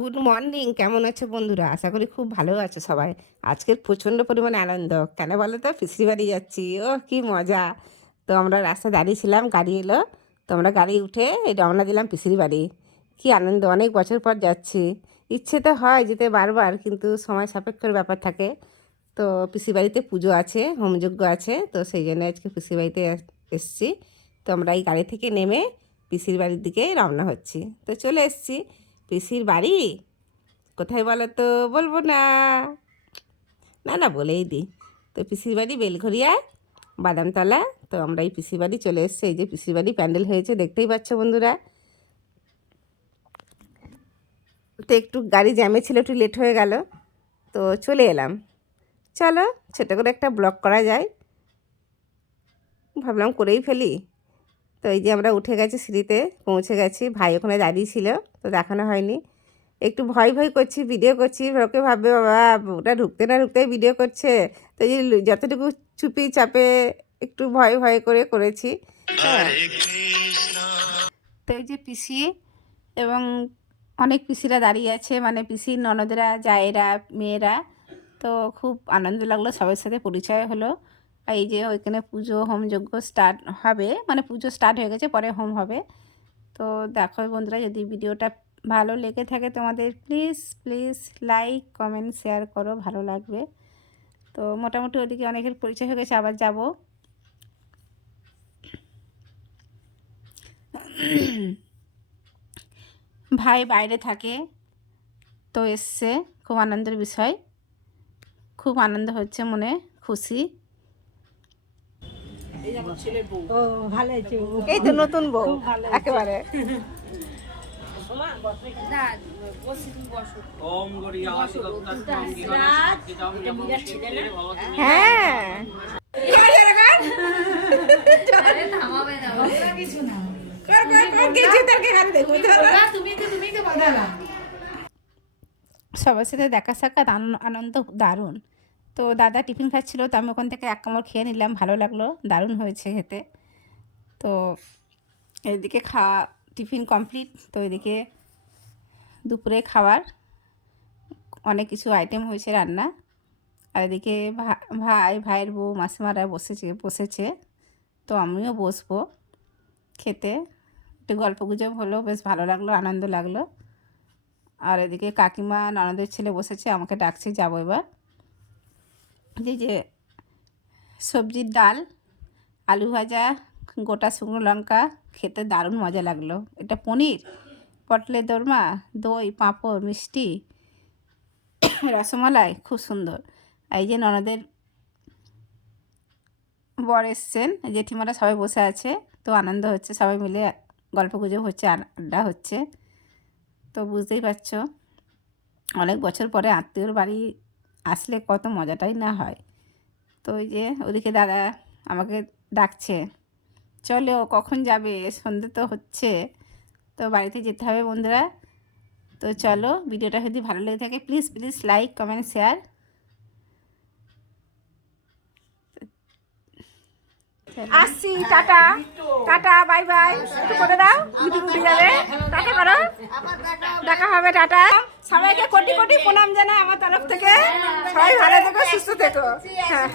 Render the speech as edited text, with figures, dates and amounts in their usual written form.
Good morning, কেমন আছো বন্ধুরা? আশা করি খুব ভালো আছো সবাই। আজকের প্রচণ্ড পরিমাণে আনন্দ, কেন বলো তো? পিসির বাড়ি যাচ্ছি। ও কি মজা! তো আমরা রাস্তায় দাঁড়িয়েছিলাম, গাড়ি এলো, তো আমরা গাড়ি উঠে রওনা দিলাম পিসির বাড়ি। কি আনন্দ, অনেক বছর পর যাচ্ছি। ইচ্ছে তো হয় যেতে বারবার, কিন্তু সময় সাপেক্ষর ব্যাপার থাকে। তো পিসির বাড়িতে পুজো আছে, হোমযজ্ঞ আছে, তো সেই জন্য আজকে পিসির বাড়িতে এসছি। তো আমরা এই গাড়ি থেকে নেমে পিসির বাড়ির দিকে রওনা হচ্ছি। তো চলে এসছি। পিসির বাড়ি কোথায় বলো তো? বলবো না, না না বলেই দিই। তো পিসির বাড়ি বেলঘরিয়া, বাদামতলা। তো আমরা এই পিসির বাড়ি চলে এসেছি। এই যে পিসির বাড়ি প্যান্ডেল হয়েছে, দেখতেই পাচ্ছ বন্ধুরা। তো একটু গাড়ি জ্যামে ছিল, একটু লেট হয়ে গেল, তো চলে এলাম। চলো ছোটো করে একটা ব্লগ করা যায়, ভাবলাম করেই ফেলি। তো এই যে আমরা উঠে গেছি, সিঁড়িতে পৌঁছে গেছি। ভাই ওখানে দাঁড়িয়ে ছিল, তো দেখানো হয়নি। একটু ভয় ভয় করছি, ভিডিও করছি, ওকে ভাববে বাবা ওটা ঢুকতে না ঢুকতেই ভিডিও করছে। তো এই যে যতটুকু চুপি চাপে একটু ভয় ভয় করে করেছি। হ্যাঁ, তো এই যে পিসি এবং অনেক পিসিরা দাঁড়িয়ে আছে, মানে পিসির ননদেরা, জায়েরা, মেয়েরা। তো খুব আনন্দ লাগলো, সবার সাথে পরিচয় হলো। এই যে ওইখানে পুজো হোমযজ্ঞ স্টার্ট হবে, মানে পুজো স্টার্ট হয়ে গেছে, পরে হোম হবে। তো দেখো বন্ধুরা, যদি ভিডিওটা ভালো লেগে থাকে তোমাদের, please please like comment share করো, ভালো লাগবে। তো মোটামুটি ওদিকে অনেকের পরিচয় হয়ে গেছে, আবার যাব। ভাই বাইরে থাকে, তো এসছে, খুব আনন্দের বিষয়, খুব আনন্দ হচ্ছে, মনে খুশি। এই তো নতুন বউ একেবারে। হ্যাঁ, সবার সাথে দেখা সাক্ষাৎ আনন্দ দারুণ। তো দাদা টিফিন খাচ্ছিলো, তো আমি ওখান থেকে এক কামড় খেয়ে নিলাম, ভালো লাগলো, দারুণ হয়েছে খেতে। তো এদিকে খাওয়া টিফিন কমপ্লিট। তো এদিকে দুপুরে খাবার অনেক কিছু আইটেম হয়েছে রান্না। আর এদিকে ভাইয়ের বউ মাসিমারা বসেছে। তো আমিও বসবো খেতে। একটু গল্প গুজব হলো, বেশ ভালো লাগলো, আনন্দ লাগলো। আর এদিকে কাকিমা ননদের ছেলে বসেছে, আমাকে ডাকছে, যাবো এবার। যে সবজির ডাল, আলু ভাজা, গোটা শুকনো লঙ্কা, খেতে দারুণ মজা লাগলো। এটা পনির, পটলের দোরমা, দই, পাঁপড়, মিষ্টি, রসমালাই, খুব সুন্দর। এই যে ননদের বর এসছেন, জেঠিমারা সবাই বসে আছে। তো আনন্দ হচ্ছে, সবাই মিলে গল্প গুজব হচ্ছে, আড্ডা হচ্ছে। তো বুঝতেই পারছো, অনেক বছর পরে আত্মীয়র বাড়ি আসলে কত মজাটাই না হয়। তো ওই যে ওদিকে দাদা আমাকে ডাকছে, চলো কখন যাবে, সন্ধে তো হচ্ছে, তো বাড়িতে যেতে হবে বন্ধুরা। তো চলো, ভিডিওটা যদি ভালো লেগে থাকে please please like comment share. আসছি, টাটা টাটা, বাই বাই, একটু করে দাও, মিটিং উঠে যাবে। টাটা করো, দেখা হবে, টাটা। সবাইকে কোটি কোটি প্রণাম জানাই আমার তরফ থেকে। সবাই ভালো থেকো, সুস্থ থেকো। হ্যাঁ।